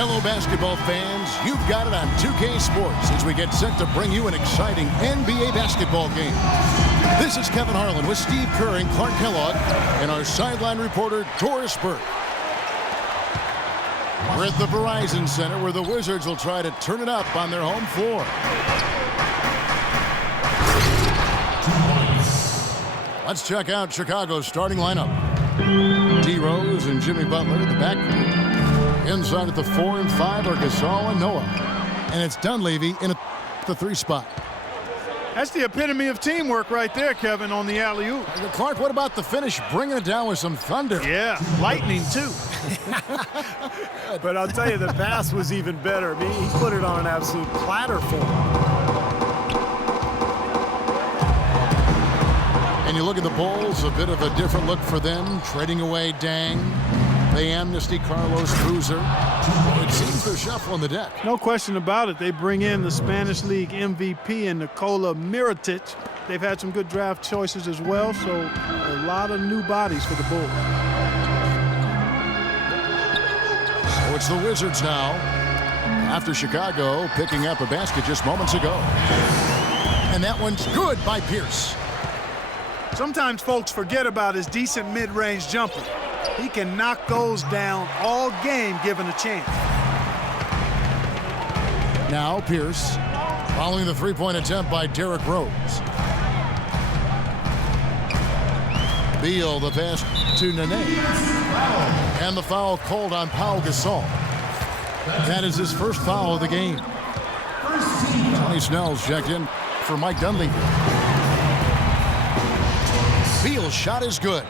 Hello, basketball fans. You've got it on 2K Sports as we get set to bring you an exciting NBA basketball game. This is Kevin Harlan with Steve Kerr and Clark Kellogg and our sideline reporter, Doris Burke. We're at the Verizon Center where the Wizards will try to turn it up on their home floor. Let's check out Chicago's starting lineup. D. Rose and Jimmy Butler at the backcourt. Inside at the 4 and 5 are Gasol and Noah. And it's Dunleavy in the 3 spot. That's the epitome of teamwork right there, Kevin, on the alley-oop. Clark, what about the finish? Bringing it down with some thunder. Yeah, lightning, too. But I'll tell you, the pass was even better. I mean, he put it on an absolute platter for him. And you look at the Bulls, a bit of a different look for them, trading away Dang. They amnesty Carlos Boozer. It seems they're shuffling the deck. No question about it. They bring in the Spanish League MVP and Nikola Mirotic. They've had some good draft choices as well, so a lot of new bodies for the Bulls. So it's the Wizards now, after Chicago picking up a basket just moments ago. And that one's good by Pierce. Sometimes folks forget about his decent mid-range jumper. He can knock those down all game given a chance. Now Pierce, following the three-point attempt by Derrick Rose. Beal, the pass to Nene. And the foul called on Pau Gasol. That is his first foul of the game. Tony Snell's checked in for Mike Dunleavy. Beal's shot is good.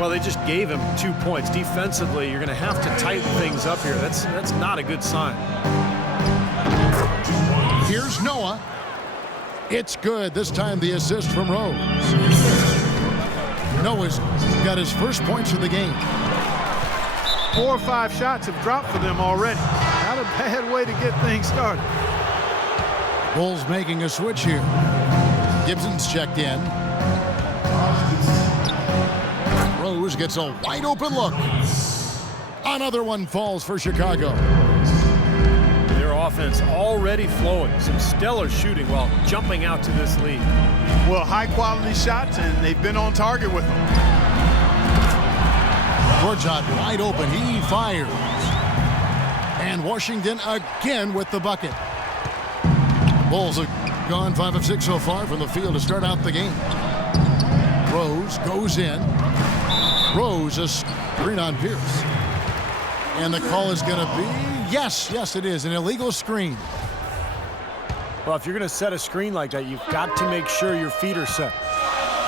Well, they just gave him 2 points. Defensively, you're going to have to tighten things up here. That's not a good sign. Here's Noah. It's good. This time the assist from Rose. Noah's got his first points of the game. 4 or 5 shots have dropped for them already. Not a bad way to get things started. Bulls making a switch here. Gibson's checked in. Rose gets a wide open look. Another one falls for Chicago. Their offense already flowing. Some stellar shooting while jumping out to this lead. Well, high-quality shots, and they've been on target with them. Gortat wide open. He fires. And Washington again with the bucket. Bulls have gone 5 of 6 so far from the field to start out the game. Rose goes in. Rose, a screen on Pierce. And the call is going to be, yes, it is, an illegal screen. Well, if you're going to set a screen like that, you've got to make sure your feet are set.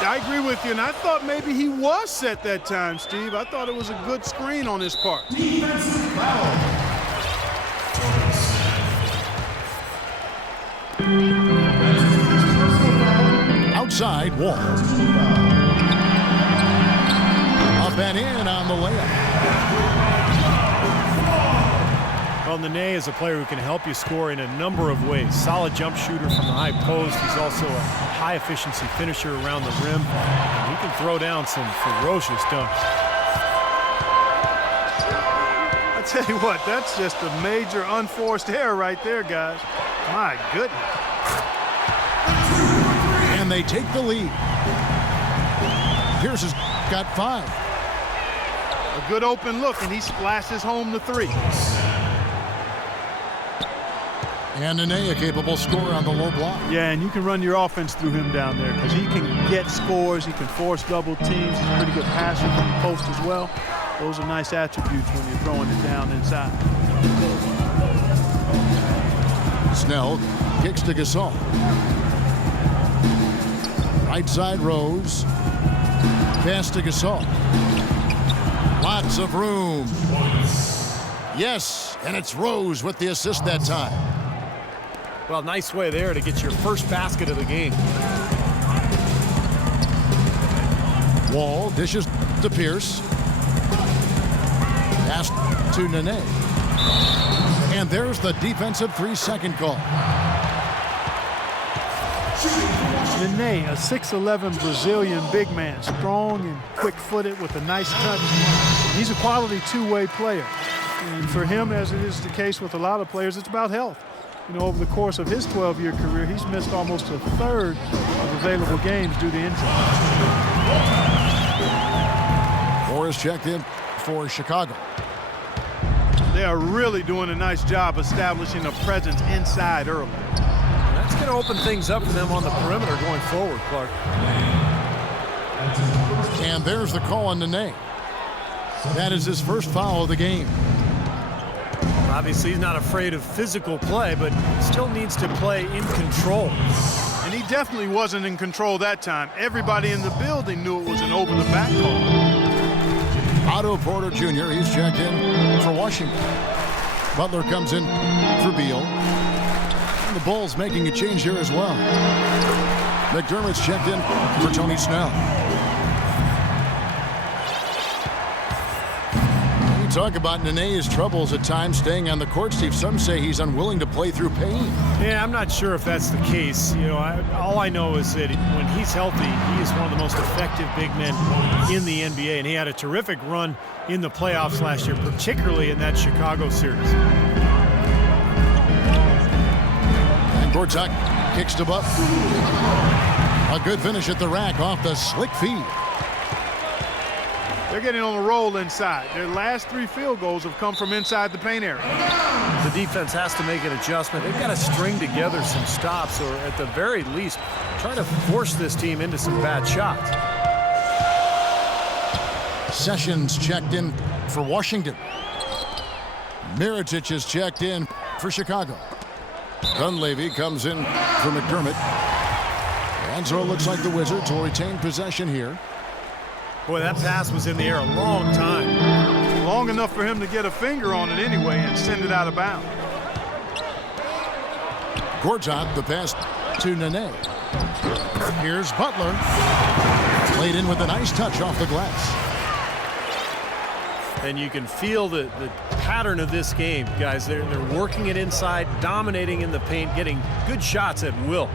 I agree with you, and I thought maybe he was set that time, Steve. I thought it was a good screen on his part. Outside, Wall. Up and in on the layup. Well, Nene is a player who can help you score in a number of ways. Solid jump shooter from the high post. He's also a high-efficiency finisher around the rim. And he can throw down some ferocious dunks. I tell you what, that's just a major unforced error right there, guys. My goodness. And they take the lead. Pierce has got 5. A good open look, and he splashes home the 3. And Nene, a capable scorer on the low block. Yeah, and you can run your offense through him down there because he can get scores. He can force double teams. He's a pretty good passer from the post as well. Those are nice attributes when you're throwing it down inside. Snell kicks to Gasol. Right side, Rose. Pass to Gasol. Lots of room. Yes, and it's Rose with the assist that time. Well, nice way there to get your first basket of the game. Wall dishes to Pierce. Pass to Nene. And there's the defensive 3-second call. Nene, a 6'11" Brazilian big man, strong and quick-footed with a nice touch. He's a quality two-way player. And for him, as it is the case with a lot of players, it's about health. You know, over the course of his 12-year career, he's missed almost a third of available games due to injury. Morris checked in for Chicago. They are really doing a nice job establishing a presence inside early. That's going to open things up for them on the perimeter going forward, Clark. And there's the call on Nene. That is his first foul of the game. Obviously, he's not afraid of physical play, but still needs to play in control. And he definitely wasn't in control that time. Everybody in the building knew it was an over-the-back call. Otto Porter Jr., he's checked in for Washington. Butler comes in for Beal. And the Bulls making a change here as well. McDermott's checked in for Tony Snell. Talk about Nene's troubles at times staying on the court, Steve. Some say he's unwilling to play through pain. Yeah, I'm not sure if that's the case. You know, all I know is that when he's healthy, he is one of the most effective big men in the NBA, and he had a terrific run in the playoffs last year, particularly in that Chicago series. And Gortat kicks to Buck. A good finish at the rack off the slick feed. They're getting on a roll inside. Their last 3 field goals have come from inside the paint area. The defense has to make an adjustment. They've got to string together some stops, or at the very least, try to force this team into some bad shots. Sessions checked in for Washington. Mirotic is checked in for Chicago. Dunleavy comes in for McDermott. And so it looks like the Wizards will retain possession here. Boy, that pass was in the air a long time. Long enough for him to get a finger on it anyway and send it out of bounds. Gortat, the pass to Nene. Here's Butler. Played in with a nice touch off the glass. And you can feel the pattern of this game, guys. They're working it inside, dominating in the paint, getting good shots at will.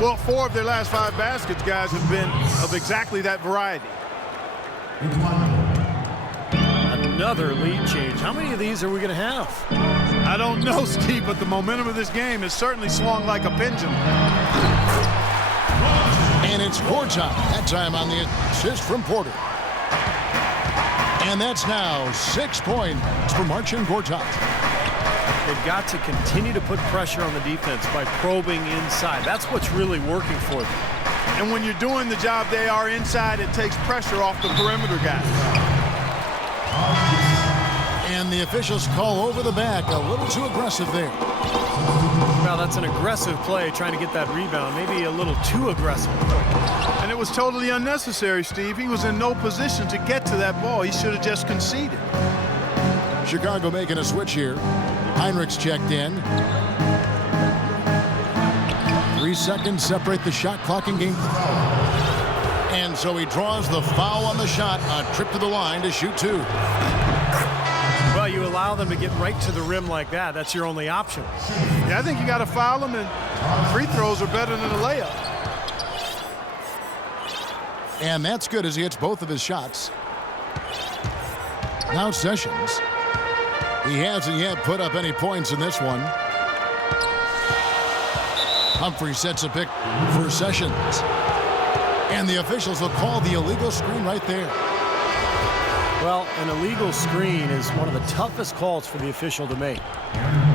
Well, 4 of their last 5 baskets, guys, have been of exactly that variety. Another lead change. How many of these are we going to have? I don't know, Steve, but the momentum of this game has certainly swung like a pendulum. And it's Gortat, that time on the assist from Porter. And that's now 6 points for Marcin Gortat. They've got to continue to put pressure on the defense by probing inside. That's what's really working for them. And when you're doing the job they are inside, it takes pressure off the perimeter guys. And the officials call over the back. A little too aggressive there. Well, that's an aggressive play trying to get that rebound. Maybe a little too aggressive. And it was totally unnecessary, Steve. He was in no position to get to that ball. He should have just conceded. Chicago making a switch here. Heinrichs checked in. 3 seconds separate the shot clock and game. And so he draws the foul on the shot. A trip to the line to shoot 2. Well, you allow them to get right to the rim like that. That's your only option. Yeah, I think you got to foul them, and free throws are better than a layup. And that's good as he hits both of his shots. Now Sessions. He hasn't yet put up any points in this one. Humphrey sets a pick for Sessions. And the officials will call the illegal screen right there. Well, an illegal screen is one of the toughest calls for the official to make.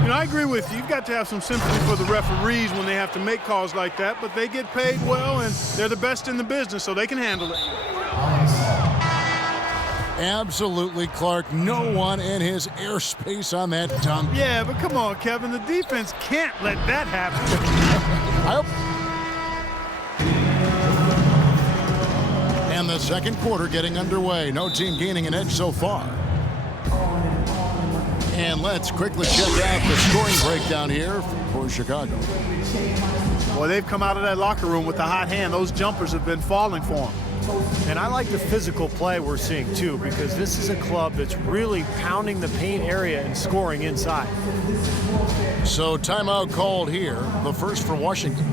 You know, I agree with you. You've got to have some sympathy for the referees when they have to make calls like that, but they get paid well, and they're the best in the business, so they can handle it. Absolutely, Clark. No one in his airspace on that dunk. Yeah, but come on, Kevin. The defense can't let that happen. And the second quarter getting underway. No team gaining an edge so far. And let's quickly check out the scoring breakdown here for Chicago. Boy, they've come out of that locker room with a hot hand. Those jumpers have been falling for them. And I like the physical play we're seeing, too, because this is a club that's really pounding the paint area and scoring inside. So timeout called here, the first for Washington.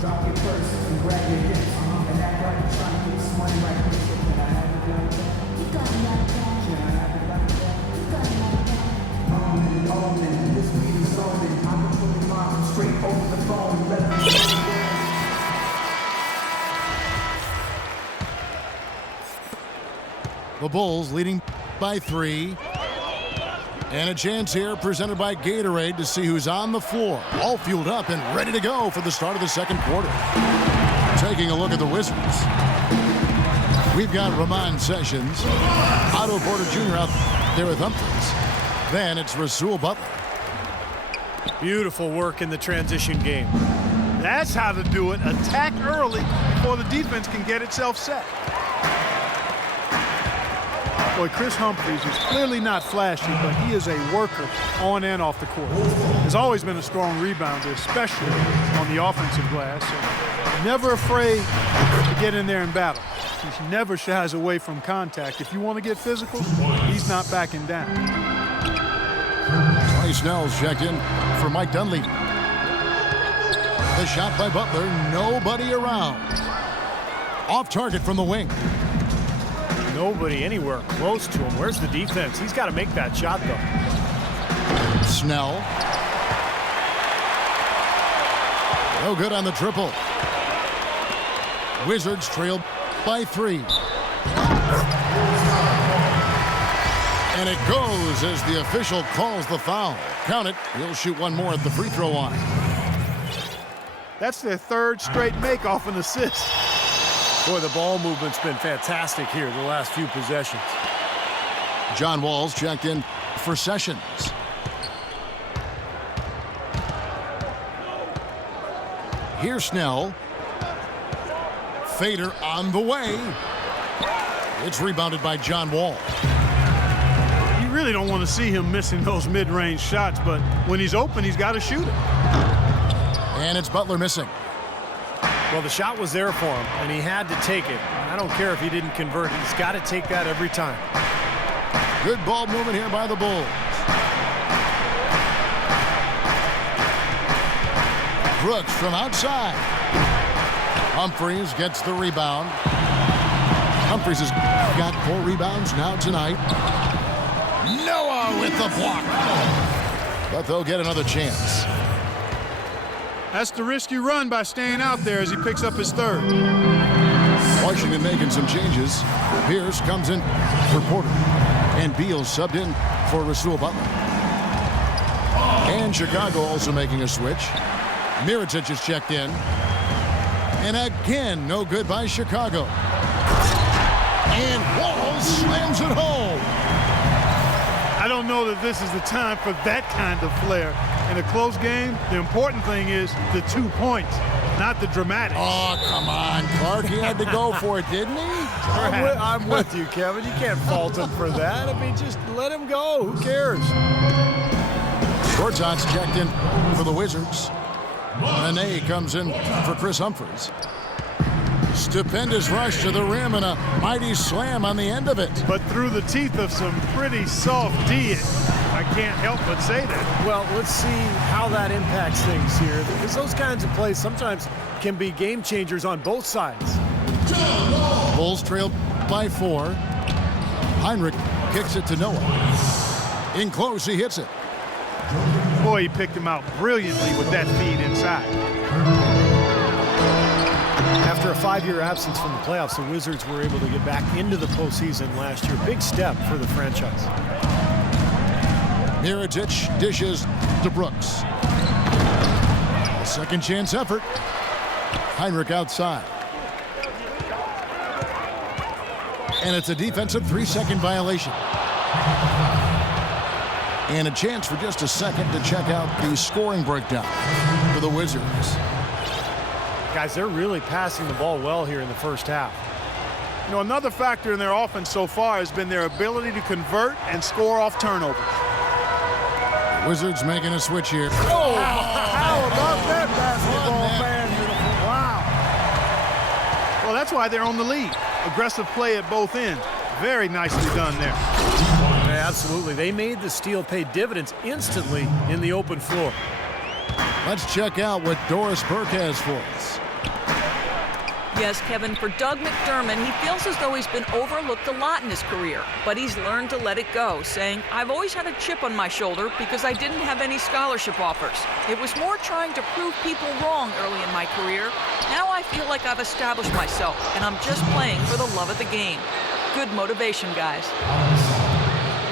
Drop your purse and grab your hips and act like you're trying to get this money right quick. So can I have it like that? Can I have it like that? Oh man, this beat is on it. I can put the mom straight over the phone. Let me The Bulls leading by 3. And a chance here presented by Gatorade to see who's on the floor. All fueled up and ready to go for the start of the second quarter. Taking a look at the Wizards. We've got Ramon Sessions, Otto Porter Jr. out there with Humphries. Then it's Rasul Butler. Beautiful work in the transition game. That's how to do it. Attack early before the defense can get itself set. Boy, Chris Humphries is clearly not flashy, but he is a worker on and off the court. Has always been a strong rebounder, especially on the offensive glass. And never afraid to get in there and battle. He never shies away from contact. If you want to get physical, he's not backing down. Tony Snell's checked in for Mike Dunleavy. The shot by Butler, nobody around. Off target from the wing. Nobody anywhere close to him. Where's the defense? He's got to make that shot, though. Snell. No good on the triple. Wizards trailed by 3. And it goes as the official calls the foul. Count it. He'll shoot one more at the free throw line. That's their third straight make off an assist. Boy, the ball movement's been fantastic here the last few possessions. John Wall's checked in for Sessions. Here's Snell. Fader on the way. It's rebounded by John Wall. You really don't want to see him missing those mid-range shots, but when he's open, he's got to shoot it. And it's Butler missing. Well, the shot was there for him, and he had to take it. I don't care if he didn't convert. He's got to take that every time. Good ball movement here by the Bulls. Brooks from outside. Humphries gets the rebound. Humphries has got 4 rebounds now tonight. Noah with the block. But they'll get another chance. That's the risk you run by staying out there as he picks up his third. Washington making some changes. Pierce comes in for Porter. And Beal subbed in for Rasul Butler. And Chicago also making a switch. Mirotic is checked in. And again, no good by Chicago. And Wall slams it home. I don't know that this is the time for that kind of flair. In a close game, the important thing is the 2 points, not the dramatics. Oh, come on, Clark. He had to go for it, didn't he? I'm with you, Kevin. You can't fault him for that. I mean, just let him go. Who cares? Gortat's checked in for the Wizards. Nene comes in for Chris Humphries. Stupendous rush to the rim and a mighty slam on the end of it. But through the teeth of some pretty soft D, I can't help but say that. Well, let's see how that impacts things here, because those kinds of plays sometimes can be game changers on both sides. Bulls trailed by 4. Heinrich kicks it to Noah. In close, he hits it. Boy, he picked him out brilliantly with that feed inside. After a 5-year absence from the playoffs, the Wizards were able to get back into the postseason last year. Big step for the franchise. Mirotic dishes to Brooks. A second chance effort. Heinrich outside. And it's a defensive 3-second violation. And a chance for just a second to check out the scoring breakdown for the Wizards. Guys, they're really passing the ball well here in the first half. You know, another factor in their offense so far has been their ability to convert and score off turnovers. Wizards making a switch here. Oh, how about that basket? That's why they're on the lead. Aggressive play at both ends. Very nicely done there. Yeah, absolutely. They made the steal pay dividends instantly in the open floor. Let's check out what Doris Burke has for us. Yes, Kevin, for Doug McDermott, he feels as though he's been overlooked a lot in his career, but he's learned to let it go, saying, "I've always had a chip on my shoulder because I didn't have any scholarship offers. It was more trying to prove people wrong early in my career. Now I feel like I've established myself, and I'm just playing for the love of the game." Good motivation, guys.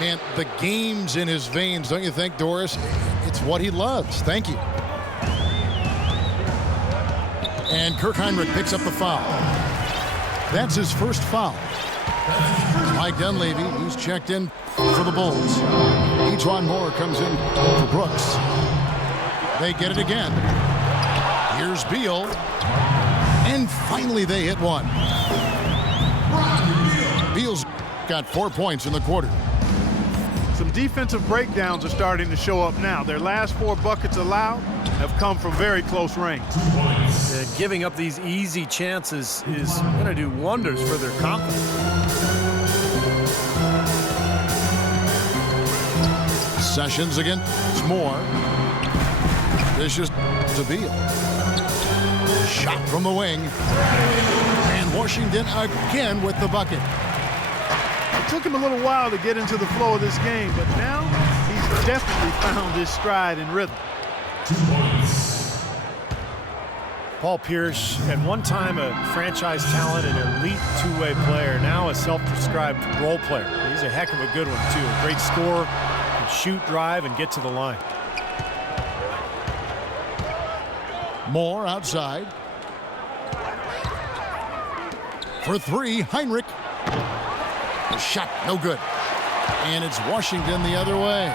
Man, the game's in his veins, don't you think, Doris? It's what he loves. Thank you. And Kirk Hinrich picks up the foul. That's his first foul. Mike Dunleavy, he's checked in for the Bulls. Ejuan Moore comes in for Brooks. They get it again. Here's Beal. And finally they hit one. Beal's got 4 points in the quarter. Some defensive breakdowns are starting to show up now. Their last 4 buckets allowed have come from very close range. Giving up these easy chances is going to do wonders for their confidence. Sessions against Moore. Vicious to Beal. Shot from the wing. And Washington again with the bucket. It took him a little while to get into the flow of this game, but now he's definitely found his stride and rhythm. Paul Pierce, at one time a franchise talent and elite two-way player, now a self-described role player. He's a heck of a good one, too. A great scorer, can shoot, drive, and get to the line. Moore outside. For 3, Hinrich. The shot, no good. And it's Washington the other way.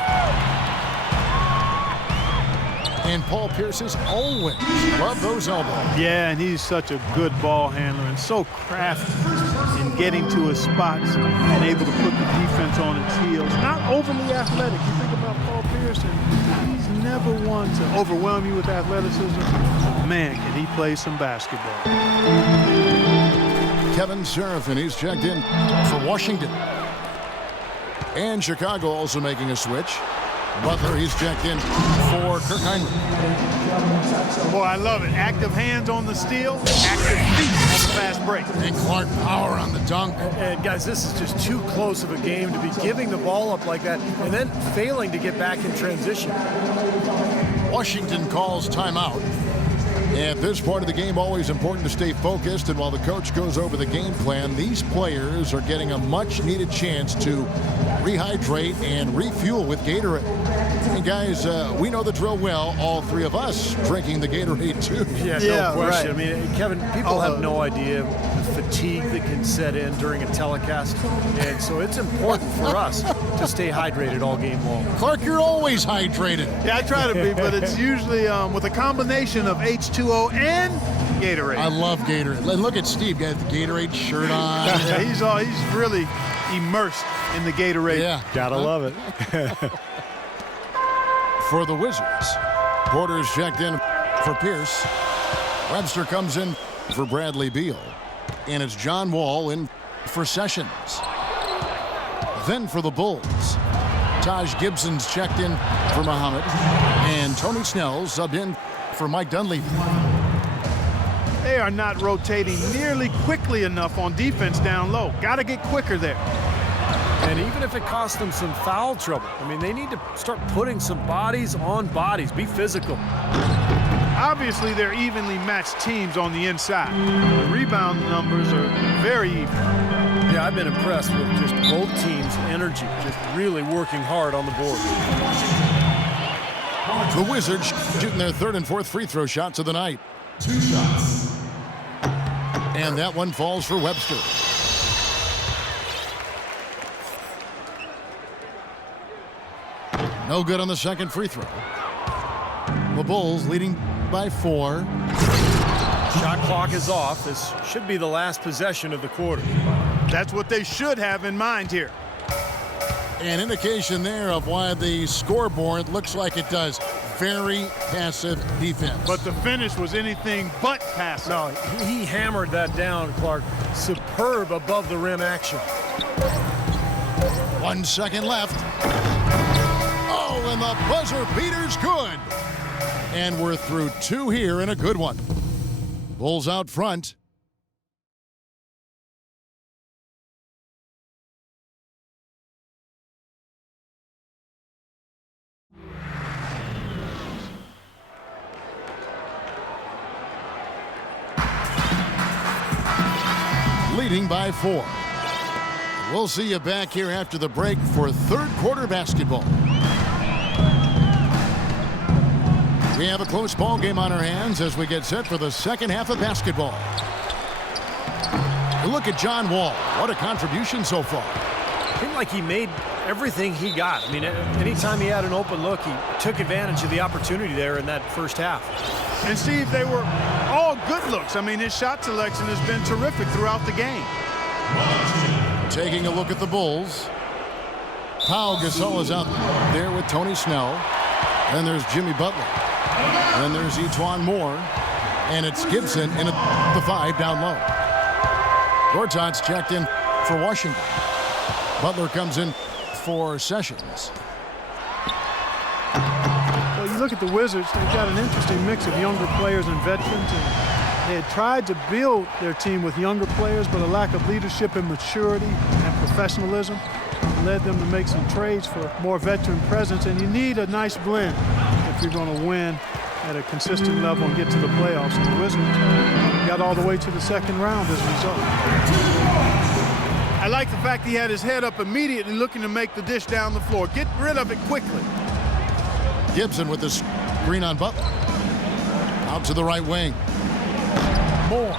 And Paul Pierce has always loved those elbows. Yeah, and he's such a good ball handler and so crafty in getting to his spots and able to put the defense on its heels. Not overly athletic. You think about Paul Pierce, and he's never one to overwhelm you with athleticism. Man, can he play some basketball. Kevin Seraphin, he's checked in for Washington. And Chicago also making a switch. Butler, he's checked in for Kirk Hinrich. Boy, I love it. Active hands on the steal, active feet on the fast break. And Clark Power on the dunk. And guys, this is just too close of a game to be giving the ball up like that and then failing to get back in transition. Washington calls timeout. At this point of the game, always important to stay focused, and while the coach goes over the game plan, these players are getting a much-needed chance to rehydrate and refuel with Gatorade. And guys, we know the drill well, all 3 of us drinking the Gatorade too. Yeah, no question. Right. I mean, Kevin, people have no idea the fatigue that can set in during a telecast, and so it's important for us to stay hydrated all game long. Clark, you're always hydrated. Yeah, I try to be, but it's usually with a combination of H2O and Gatorade. I love Gatorade. Look at Steve, got the Gatorade shirt on. Yeah, he's really immersed in the Gatorade. Yeah, gotta love it. For the Wizards, Porter's checked in for Pierce. Webster comes in for Bradley Beal. And it's John Wall in for Sessions. Then for the Bulls, Taj Gibson's checked in for Muhammad. And Tony Snell subbed in for Mike Dunleavy. They are not rotating nearly quickly enough on defense down low. Got to get quicker there. And even if it costs them some foul trouble, I mean, they need to start putting some bodies on bodies. Be physical. Obviously, they're evenly matched teams on the inside. The rebound numbers are very even. Yeah, I've been impressed with just both teams' energy, just really working hard on the board. The Wizards shooting their 3rd and 4th free throw shots of the night. 2 shots. And that one falls for Webster. No good on the 2nd free throw. The Bulls leading by 4. Shot clock is off. This should be the last possession of the quarter. That's what they should have in mind here. An indication there of why the scoreboard looks like it does. very passive defense. But the finish was anything but passive. No, he hammered that down, Clark. Superb above the rim action. 1 second left. Oh, and the buzzer beater's good. And we're through 2 here in a good one. Bulls out front. Leading by 4. We'll see you back here after the break for third quarter basketball. We have a close ball game on our hands as we get set for the second half of basketball. Look at John Wall. What a contribution so far. Seemed like he made everything he got. I mean, anytime he had an open look, he took advantage of the opportunity there in that first half. And Steve, they were all good looks. I mean, his shot selection has been terrific throughout the game. Taking a look at the Bulls. Pau Gasol is out there with Tony Snell. Then there's Jimmy Butler. Then there's Etuan Moore. And it's Gibson in the 5 down low. Gortat's checked in for Washington. Butler comes in for Sessions. Well, you look at the Wizards, they've got an interesting mix of younger players and veterans. And they had tried to build their team with younger players, but a lack of leadership and maturity and professionalism led them to make some trades for more veteran presence. And you need a nice blend if you're going to win at a consistent level and get to the playoffs. And the Wizards got all the way to the second round as a result. I like the fact he had his head up immediately looking to make the dish down the floor. Get rid of it quickly. Gibson with the screen on Butler. Out to the right wing. Moore.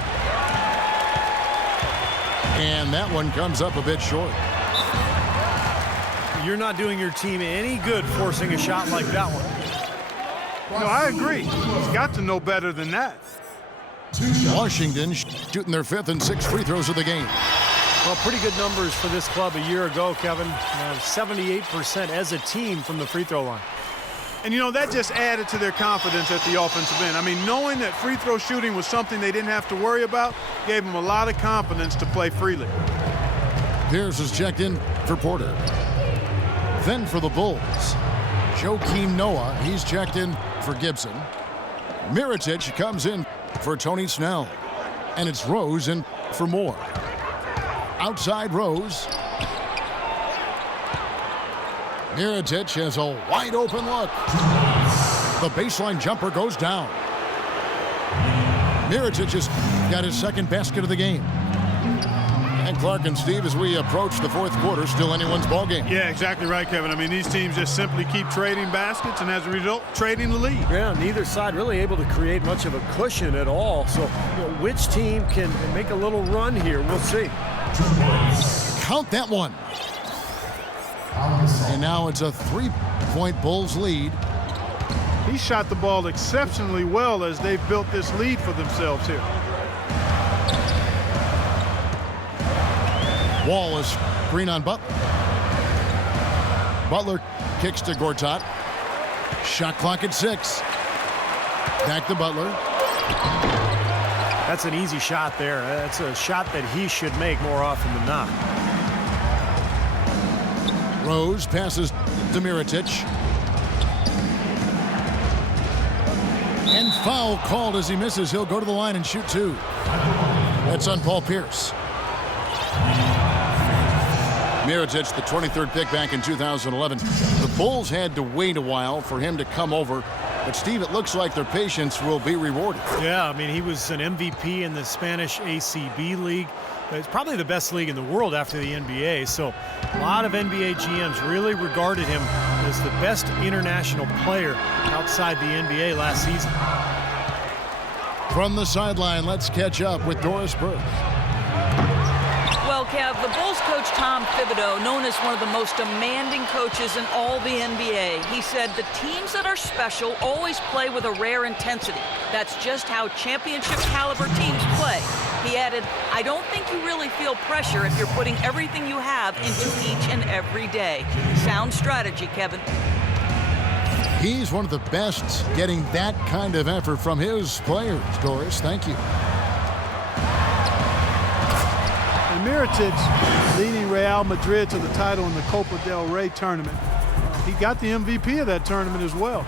And that one comes up a bit short. You're not doing your team any good forcing a shot like that one. No, I agree. He's got to know better than that. Washington shooting their 5th and 6th free throws of the game. Well, pretty good numbers for this club a year ago, Kevin. 78% as a team from the free throw line. And, you know, that just added to their confidence at the offensive end. I mean, knowing that free throw shooting was something they didn't have to worry about gave them a lot of confidence to play freely. Pierce is checked in for Porter. Then for the Bulls, Joakim Noah, he's checked in for Gibson. Mirotic comes in for Tony Snell. And it's Rose in for Moore. Outside Rose. Mirotic has a wide open look. The baseline jumper goes down. Mirotic has got his second basket of the game. And Clark and Steve, as we approach the fourth quarter, still anyone's ball game. Yeah, exactly right, Kevin. I mean, these teams just simply keep trading baskets and as a result, trading the lead. Yeah, neither side really able to create much of a cushion at all. So, which team can make a little run here? We'll see. Count that one. And now it's a 3-point Bulls lead. He shot the ball exceptionally well as they've built this lead for themselves here. Wall is screen on Butler. Butler kicks to Gortat. Shot clock at 6. Back to Butler. That's an easy shot there. That's a shot that he should make more often than not. Rose passes to Mirotic. And foul called as he misses. He'll go to the line and shoot 2. That's on Paul Pierce. Mirotic, the 23rd pick back in 2011. The Bulls had to wait a while for him to come over. But, Steve, it looks like their patience will be rewarded. Yeah, I mean, he was an MVP in the Spanish ACB League. It's probably the best league in the world after the NBA. So a lot of NBA GMs really regarded him as the best international player outside the NBA last season. From the sideline, let's catch up with Doris Burke. Well, Kev, the Bulls coach Tom Thibodeau, known as one of the most demanding coaches in all the NBA, he said the teams that are special always play with a rare intensity. That's just how championship caliber teams play. He added, I don't think you really feel pressure if you're putting everything you have into each and every day. Sound strategy, Kevin. He's one of the best getting that kind of effort from his players. Doris, thank you. And Mirotic leading Real Madrid to the title in the Copa del Rey tournament. He got the MVP of that tournament as well.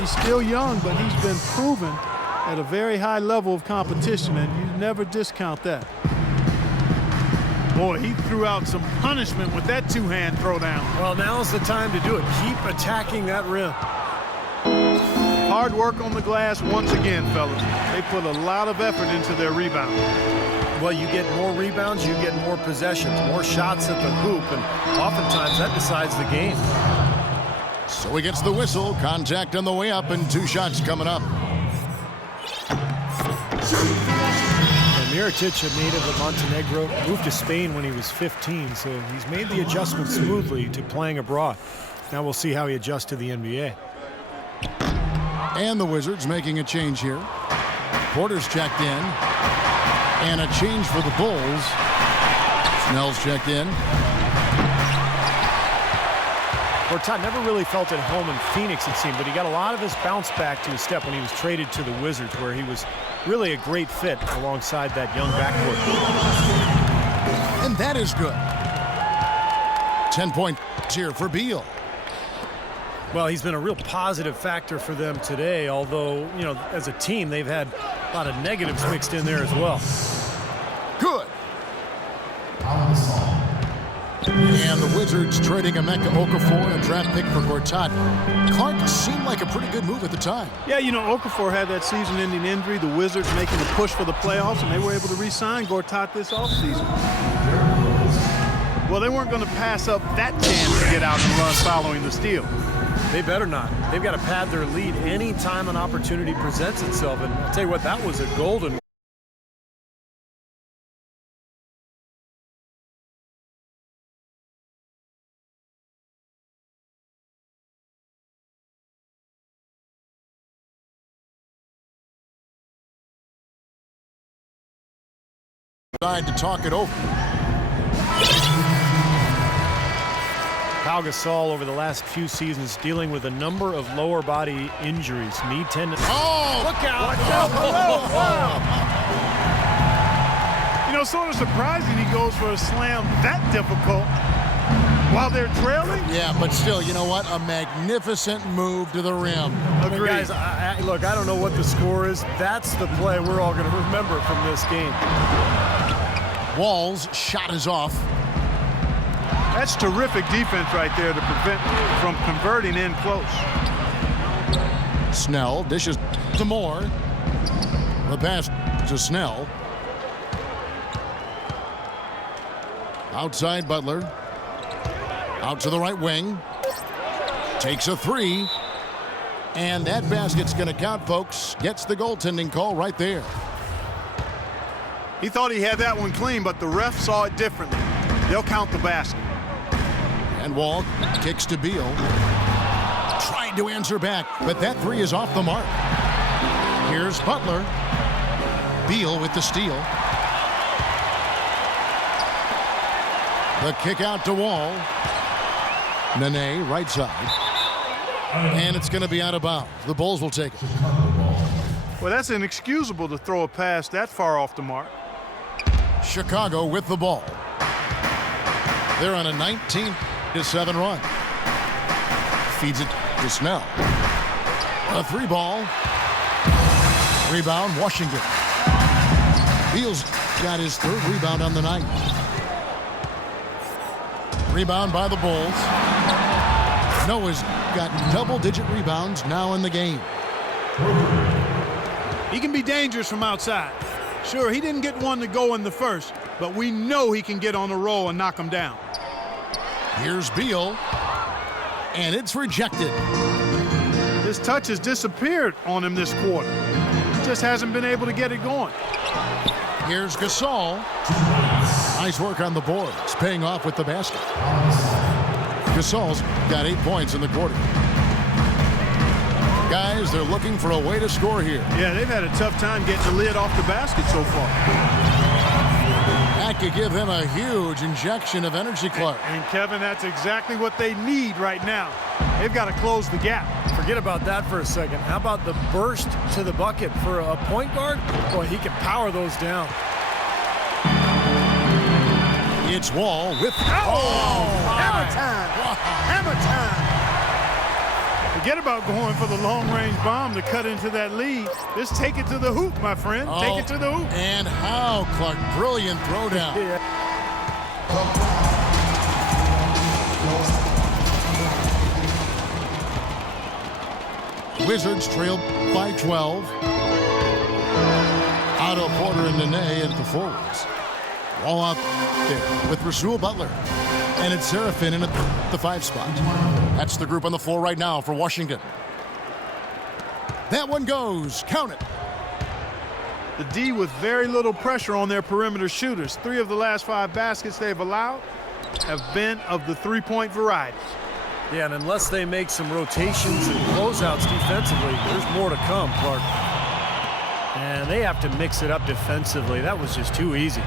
He's still young, but he's been proven at a very high level of competition, and you never discount that. Boy, he threw out some punishment with that two-hand throwdown. Well, now's the time to do it. Keep attacking that rim. Hard work on the glass once again, fellas. They put a lot of effort into their rebound. Well, you get more rebounds, you get more possessions, more shots at the hoop, and oftentimes that decides the game. So he gets the whistle. Contact on the way up, and 2 shots coming up. Mirotic, a native of Montenegro, moved to Spain when he was 15, so he's made the adjustment smoothly to playing abroad. Now we'll see how he adjusts to the NBA. And the Wizards making a change here. Porter's checked in. And a change for the Bulls. Snell's checked in. Gortat never really felt at home in Phoenix, it seemed, but he got a lot of his bounce back to his step when he was traded to the Wizards, where he was really a great fit alongside that young backcourt. And that is good. 10 points here for Beal. Well, he's been a real positive factor for them today, although, you know, as a team, they've had a lot of negatives mixed in there as well. Good. And the Wizards trading Emeka Okafor, a draft pick for Gortat. Clark seemed like a pretty good move at the time. Yeah, you know, Okafor had that season-ending injury. The Wizards making a push for the playoffs, and they were able to re-sign Gortat this offseason. Well, they weren't going to pass up that chance to get out and run following the steal. They better not. They've got to pad their lead any time an opportunity presents itself. And I'll tell you what, that was a golden to talk it over. Pau Gasol over the last few seasons dealing with a number of lower body injuries, knee tendon. Oh, Look out! You know, sort of surprising he goes for a slam that difficult while they're trailing. Yeah, but still, you know what? A magnificent move to the rim. Agreed. Guys, look, I don't know what the score is. That's the play we're all going to remember from this game. Wall's shot is off. That's terrific defense right there to prevent from converting in close. Snell dishes to Moore. The pass to Snell. Outside Butler. Out to the right wing. Takes a 3. And that basket's going to count, folks. Gets the goaltending call right there. He thought he had that one clean, but the ref saw it differently. They'll count the basket. And Wall kicks to Beal. Tried to answer back, but that 3 is off the mark. Here's Butler. Beal with the steal. The kick out to Wall. Nene, right side. And it's going to be out of bounds. The Bulls will take it. Well, that's inexcusable to throw a pass that far off the mark. Chicago with the ball. They're on a 19-7 run. Feeds it to Snell. A 3-ball. Rebound, Washington. Beal's got his 3rd rebound on the night. Rebound by the Bulls. Noah's got double-digit rebounds now in the game. He can be dangerous from outside. Sure, he didn't get one to go in the first, but we know he can get on a roll and knock him down. Here's Beal, and it's rejected. His touch has disappeared on him this quarter. He just hasn't been able to get it going. Here's Gasol. Nice work on the boards, paying off with the basket. Gasol's got 8 points in the quarter. Guys, they're looking for a way to score here. Yeah, they've had a tough time getting the lid off the basket so far. That could give him a huge injection of energy, Clark. And Kevin, that's exactly what they need right now. They've got to close the gap. Forget about that for a second. How about the burst to the bucket for a point guard? Boy, he can power those down. It's Wall with... Hammer time! Hammer time! Forget about going for the long-range bomb to cut into that lead. Just take it to the hoop, my friend. Take it to the hoop. And how, Clark. Brilliant throwdown. Wizards trailed by 12. Otto Porter and Nene at the forwards. Wall out there with Rasul Butler. And it's Serafin in at the 5 spot. That's the group on the floor right now for Washington. That one goes. Count it. The D with very little pressure on their perimeter shooters. 3 of the last 5 baskets they've allowed have been of the three-point variety. Yeah, and unless they make some rotations and closeouts defensively, there's more to come, Clark. And they have to mix it up defensively. That was just too easy.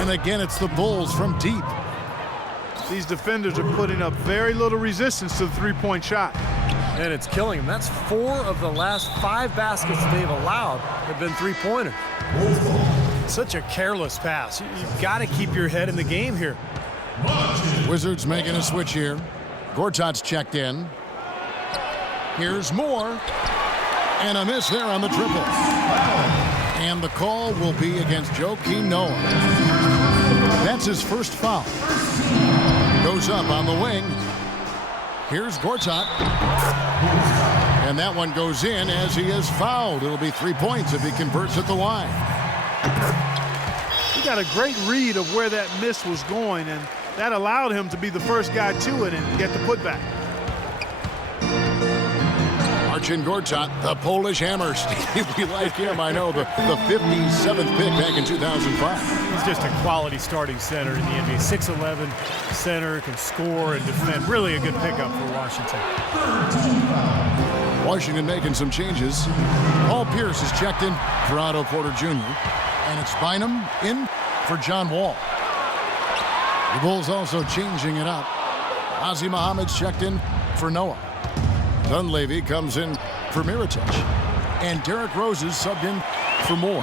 And again, it's the Bulls from deep. These defenders are putting up very little resistance to the three-point shot. And it's killing them. That's 4 of the last 5 baskets they've allowed have been three-pointers. Such a careless pass. You've got to keep your head in the game here. Wizards making a switch here. Gortat's checked in. Here's Moore. And a miss there on the triple. And the call will be against Joakim Noah. That's his first foul. Goes up on the wing. Here's Gortat. And that one goes in as he is fouled. It'll be 3 points if he converts at the line. He got a great read of where that miss was going, and that allowed him to be the first guy to it and get the putback. Marcin Gortat, the Polish hammer. Steve, we like him. I know, the 57th pick back in 2005. He's just a quality starting center in the NBA. 6'11", center, can score and defend. Really a good pickup for Washington. Washington making some changes. Paul Pierce is checked in for Otto Porter Jr. And it's Bynum in for John Wall. The Bulls also changing it up. Ozzy Muhammad's checked in for Noah. Dunleavy comes in for Mirotic. And Derrick Rose is subbed in for Moore.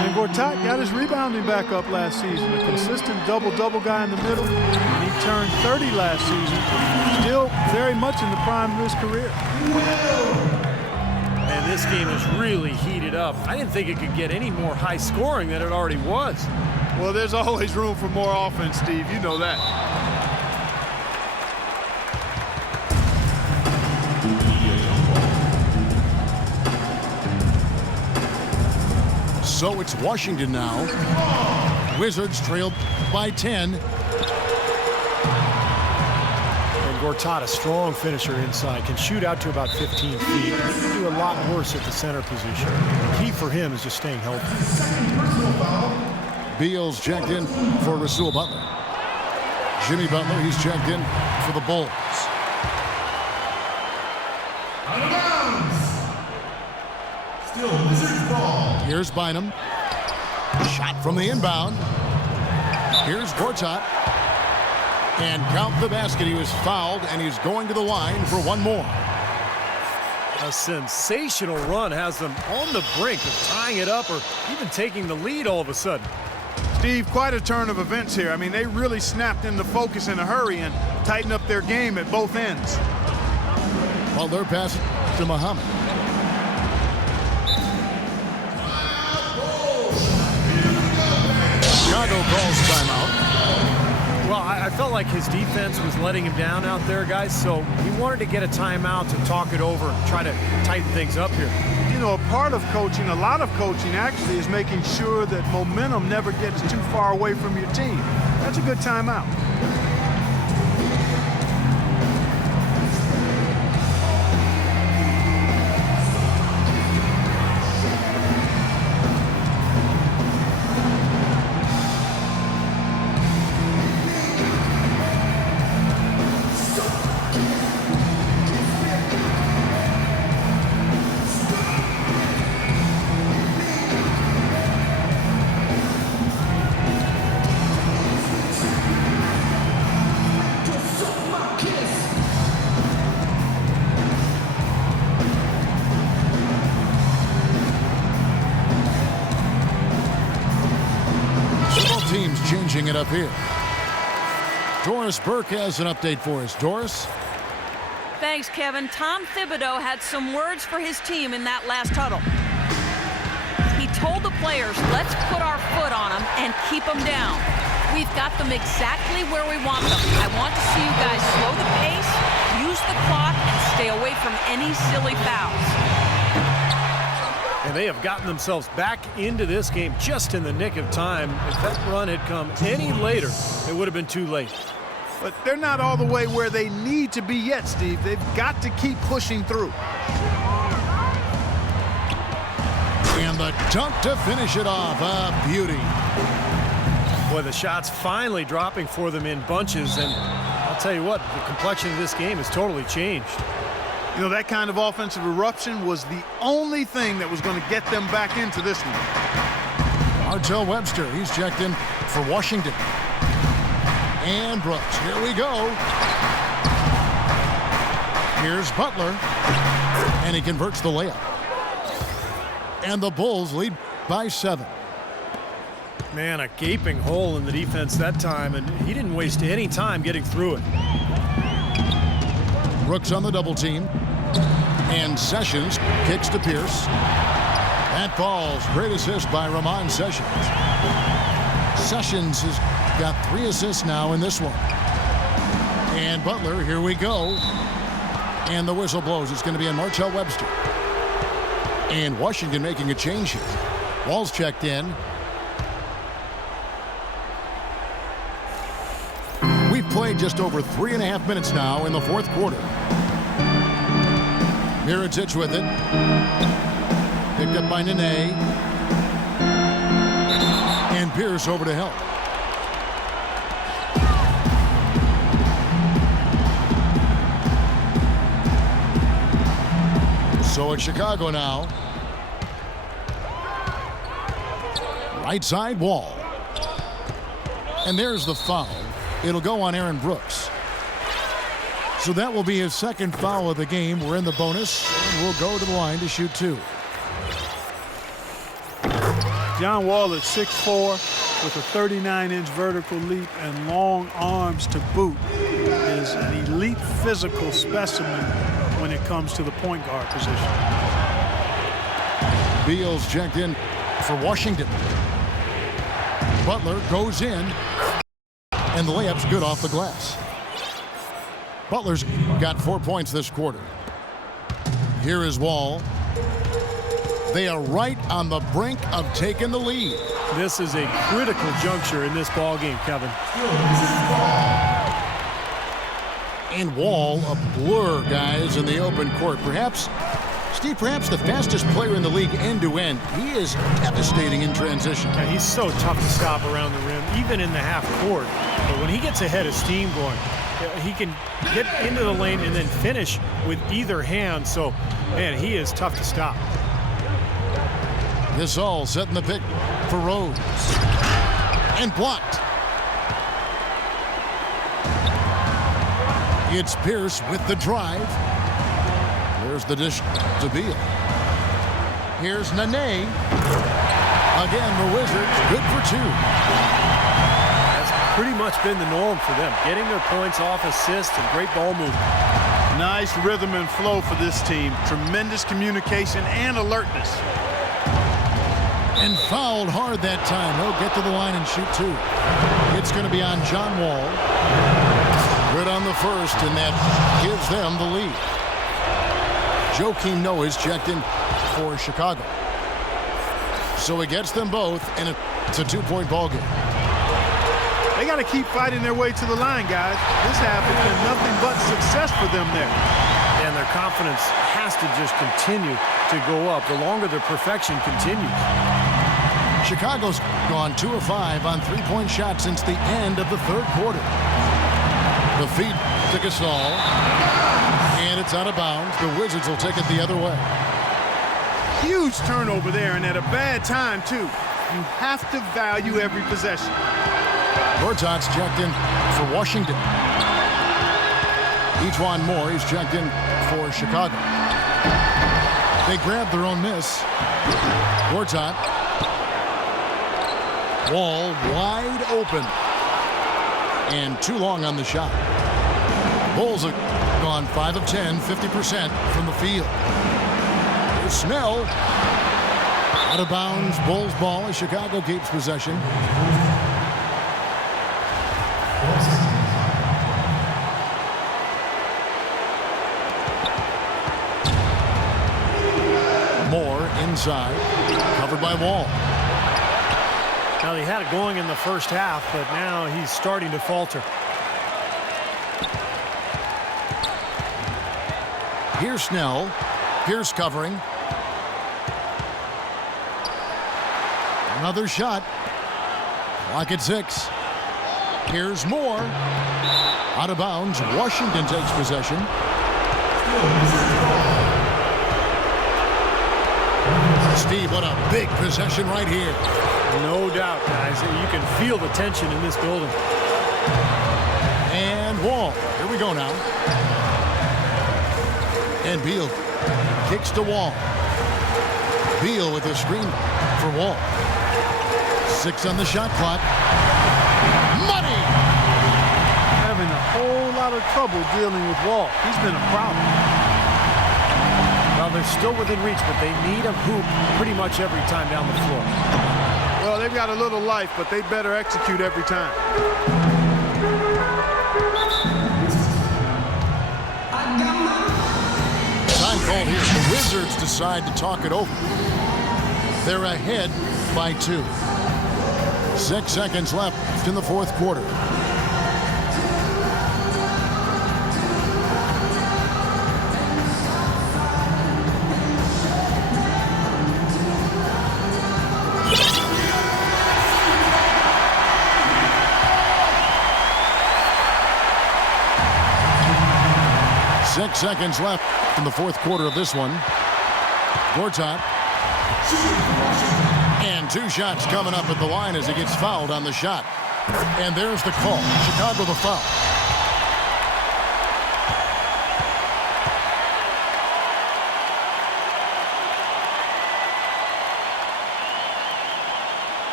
And Gortat got his rebounding back up last season. A consistent double-double guy in the middle. And he turned 30 last season. Still very much in the prime of his career. And this game is really heated up. I didn't think it could get any more high scoring than it already was. Well, there's always room for more offense, Steve. You know that. So it's Washington now. Wizards trailed by 10. And Gortat, a strong finisher inside, can shoot out to about 15 feet. He can do a lot worse at the center position. The key for him is just staying healthy. Beal's checked in for Rasul Butler. Jimmy Butler, he's checked in for the Bulls. Still Wizards ball. Here's Bynum. Shot from the inbound. Here's Gortat. And count the basket. He was fouled, and he's going to the line for one more. A sensational run has them on the brink of tying it up or even taking the lead all of a sudden. Steve, quite a turn of events here. I mean, they really snapped into focus in a hurry and tightened up their game at both ends. Well, they're passing to Muhammad. Chicago calls timeout. Well, I felt like his defense was letting him down out there, guys, so he wanted to get a timeout to talk it over and try to tighten things up here. You know, a part of coaching, a lot of coaching actually, is making sure that momentum never gets too far away from your team. That's a good timeout. teams changing it up here. Doris Burke has an update for us. Doris? Thanks, Kevin. Tom Thibodeau had some words for his team in that last huddle. He told the players, let's put our foot on them and keep them down. We've got them exactly where we want them. I want to see you guys slow the pace, use the clock, and stay away from any silly fouls. And they have gotten themselves back into this game just in the nick of time. If that run had come any later, it would have been too late. But they're not all the way where they need to be yet, Steve. They've got to keep pushing through. And the dunk to finish it off. A beauty. Boy, the shots finally dropping for them in bunches. And I'll tell you what, the complexion of this game has totally changed. You know, that kind of offensive eruption was the only thing that was going to get them back into this one. Martell Webster, he's checked in for Washington. And Brooks, here we go. Here's Butler, and he converts the layup. And the Bulls lead by 7. Man, a gaping hole in the defense that time, and he didn't waste any time getting through it. Brooks on the double team. And Sessions kicks to Pierce. That falls. Great assist by Ramon Sessions. Sessions has got 3 assists now in this one. And Butler, here we go. And the whistle blows. It's going to be on Martell Webster. And Washington making a change here. Wall's checked in. We've played just over 3.5 minutes now in the fourth quarter. Mirotic with it. Picked up by Nene. And Pierce over to help. So it's Chicago now. Right side Wall. And there's the foul. It'll go on Aaron Brooks. So that will be his second foul of the game. We're in the bonus, and we'll go to the line to shoot 2. John Wall at 6'4", with a 39-inch vertical leap and long arms to boot, is an elite physical specimen when it comes to the point guard position. Beal's checked in for Washington. Butler goes in, and the layup's good off the glass. Butler's got 4 points this quarter. Here is Wall. They are right on the brink of taking the lead. This is a critical juncture in this ball game, Kevin. And Wall, a blur, guys, in the open court. Perhaps, Steve, the fastest player in the league end-to-end. He is devastating in transition. Yeah, he's so tough to stop around the rim, even in the half court. But when he gets ahead of steam going, he can get into the lane and then finish with either hand. So, man, he is tough to stop. Gasol setting the pick for Rose. And blocked. It's Pierce with the drive. There's the dish to Beal. Here's Nene. Again, the Wizards good for 2. That's pretty much been the norm for them, getting their points off assists and great ball movement. Nice rhythm and flow for this team. Tremendous communication and alertness. And fouled hard that time. He'll get to the line and shoot 2. It's going to be on John Wall. Good on the first, and that gives them the lead. Joakim Noah is checked in for Chicago. So he gets them both, and it's a 2-point ball game. They got to keep fighting their way to the line, guys. This half has been nothing but success for them there. And their confidence has to just continue to go up the longer their perfection continues. Chicago's gone 2 of 5 on 3-point shots since the end of the third quarter. The feed to Gasol, and it's out of bounds. The Wizards will take it the other way. Huge turnover there, and at a bad time, too. You have to value every possession. Gortat's checked in for Washington. Ejuan Moore is checked in for Chicago. They grabbed their own miss. Gortat. Wall wide open. And too long on the shot. Bulls have gone 5 of 10, 50% from the field. Here's Snell. Out of bounds, Bulls ball as Chicago keeps possession. Moore inside, covered by Wall. Now, he had it going in the first half, but now he's starting to falter. Here's Snell. Pierce covering. Another shot. Clock at 6. Here's Moore. Out of bounds. Washington takes possession. Steve, what a big possession right here. No doubt, guys. You can feel the tension in this building. And Wall. Here we go now. And Beal kicks to Wall. Beal with a screen for Wall. 6 on the shot clock. Money! Having a whole lot of trouble dealing with Wall. He's been a problem. Well, they're still within reach, but they need a hoop pretty much every time down the floor. Well, they've got a little life, but they better execute every time. Time called here. The Wizards decide to talk it over. They're ahead by 2. 6 seconds left in the fourth quarter. Six seconds left in the fourth quarter of this one. Gortat. And 2 shots coming up at the line as he gets fouled on the shot. And there's the call. Chicago the foul.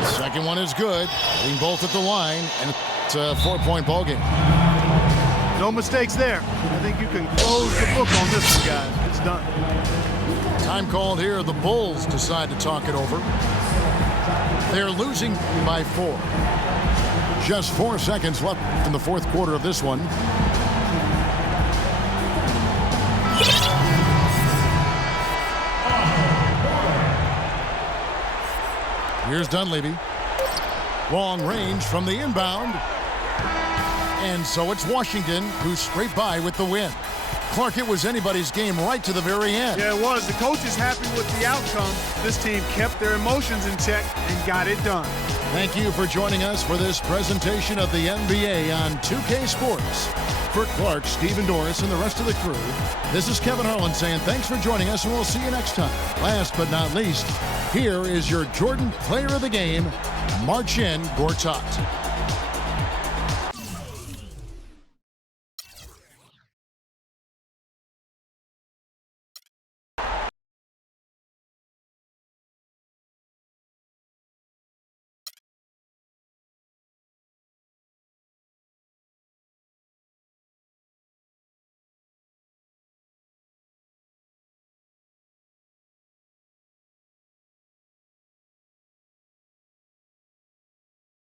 The second one is good. Hitting both at the line, and it's a 4-point ball game. No mistakes there. I think you can close the book on this one, guys. It's done. Time called here. The Bulls decide to talk it over. They're losing by 4. Just 4 seconds left in the fourth quarter of this one. Here's Dunleavy. Long range from the inbound. And so it's Washington who scraped by with the win. Clark, it was anybody's game right to the very end. Yeah, it was. The coach is happy with the outcome. This team kept their emotions in check and got it done. Thank you for joining us for this presentation of the NBA on 2K Sports. For Clark, Stephen Doris, and the rest of the crew, this is Kevin Harlan saying thanks for joining us, and we'll see you next time. Last but not least, here is your Jordan Player of the Game, Marcin Gortat.